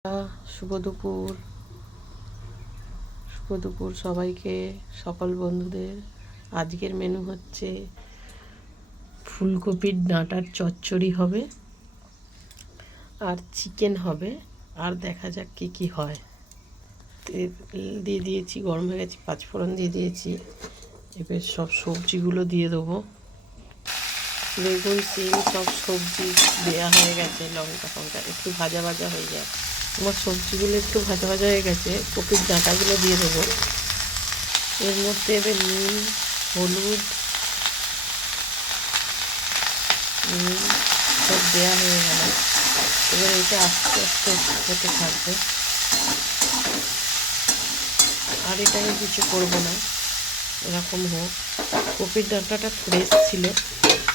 শুভ দুপুর সবাইকে, সকল বন্ধুদের। আজকের মেনু হচ্ছে ফুলকপির ডাঁটার চচ্চড়ি হবে আর চিকেন হবে। আর দেখা যাক কি কি হয়। তেল দিয়ে দিয়েছি, গরম হয়ে গেছে, পাঁচফোড়ন দিয়ে দিয়েছি। এবার সব সবজিগুলো দিয়ে দেবো। বেগুন, সিম সব সবজি দেওয়া হয়ে গেছে। লঙ্কা ফঙ্কা একটু ভাজা ভাজা হয়ে যায়। আমার সবজিগুলো একটু ভাজা ভাজা হয়ে গেছে। কপির ডাঁটাগুলো দিয়ে দেবো। এর মধ্যে এবার নুন, হলুদ সব দেওয়া হয়ে গেল। এবার এটা আস্তে আস্তে হতে থাকবে। আর এটাকে কিছু করবো না, এরকম হোক। কপির ডাঁটাটা ফ্রেশ ছিল,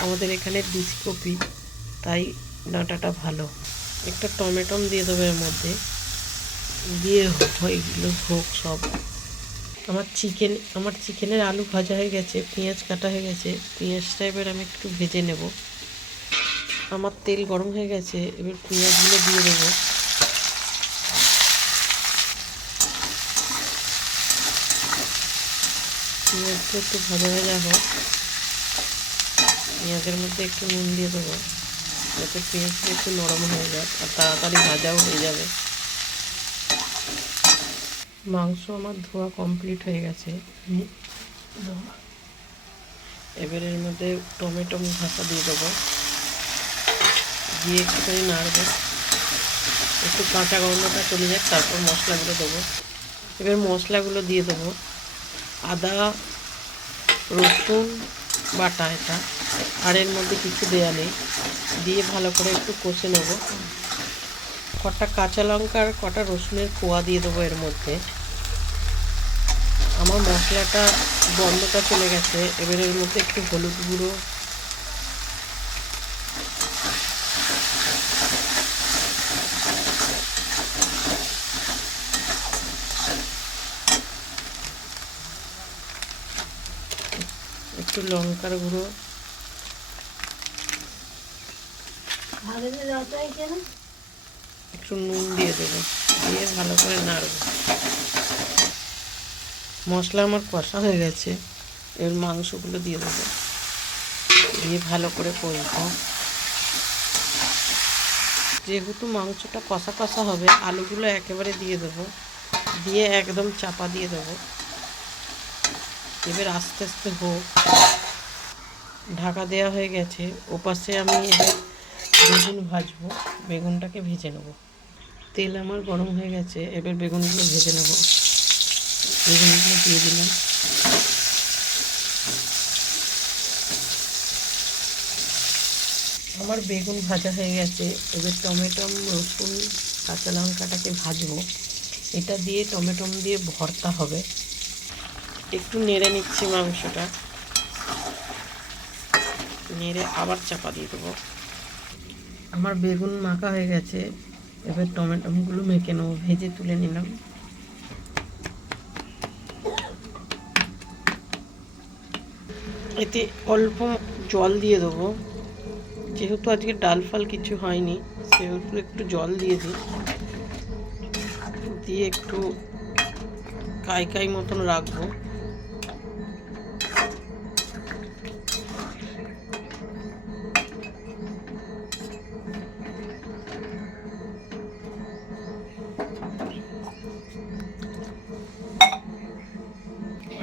আমাদের এখানে দেশি কপি, তাই ডাঁটাটা ভালো। একটা টমেটো দিয়ে দেবো এর মধ্যে, দিয়ে হয়ে গেল হোক সব। আমার চিকেনের আলু ভাজা হয়ে গেছে, পেঁয়াজ কাটা হয়ে গেছে। পেঁয়াজটা এবার আমি একটু ভেজে নেব। আমার তেল গরম হয়ে গেছে, এবার পেঁয়াজগুলো দিয়ে দেবো। পেঁয়াজটা একটু ভাজা ভাজা হোক। পেঁয়াজের মধ্যে একটু নুন দিয়ে দেবো, যাতে পেঁয়াজটা একটু নরম হয়ে যায় আর তাড়াতাড়ি ভাজাও হয়ে যাবে। মাংস আমার ধোয়া কমপ্লিট হয়ে গেছে। এবার এর মধ্যে টমেটো ভাজা দিয়ে দেবো, দিয়ে একটুখানি নাড়বো, একটু কাঁচা গন্ধটা চলে যাক, তারপর মশলাগুলো দেবো। এবার মশলাগুলো দিয়ে দেবো। আদা রসুন বাটা এটা, আর এর মধ্যে কিছু দেওয়া নেই। দিয়ে ভালো করে একটু কষে নেব। কটা কাঁচা লঙ্কা আর কটা রসুনের কোয়া দিয়ে দেবো এর মধ্যে। আমার মশলাটা গন্ধটা চলে গেছে। এবার এর মধ্যে একটু হলুদ গুঁড়ো, একটু লঙ্কার গুঁড়ো, একটু নুন দিয়ে দেবো, দিয়ে ভালো করে নাড়বো। মশলা আমার কষা হয়ে গেছে, এর মাংসগুলো দিয়ে দেবো, দিয়ে ভালো করে কষবো। যেহেতু মাংসটা কষা কষা হবে, আলুগুলো একেবারে দিয়ে দেবো, দিয়ে একদম চাপা দিয়ে দেবো। এবার আস্তে আস্তে হোক। ঢাকা দেওয়া হয়ে গেছে। ওপাশে আমি এবার বেগুন ভাজবো, বেগুনটাকে ভেজে নেব। তেল আমার গরম হয়ে গেছে, এবার বেগুনগুলো ভেজে নেব। বেগুনগুলো দিয়ে দিলাম। আমার বেগুন ভাজা হয়ে গেছে। এবার টমেটো, রসুন, কাঁচা লঙ্কাটাকে ভাজবো। এটা দিয়ে টমেটো দিয়ে ভর্তা হবে। একটু নেড়ে নিচ্ছি মাংসটা, নেড়ে আবার চাপা দিয়ে দেবো। আমার বেগুন মাখা হয়ে গেছে। এবার টমেটোগুলো মেখে নেবো, ভেজে তুলে নিলাম। এতে অল্প জল দিয়ে দেবো, যেহেতু আজকে ডাল ফাল কিছু হয়নি, সেহেতু একটু জল দিয়ে দিই। দিয়ে একটু কাই মতন রাখবো।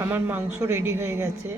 আমার মাংস রেডি হয়ে গেছে।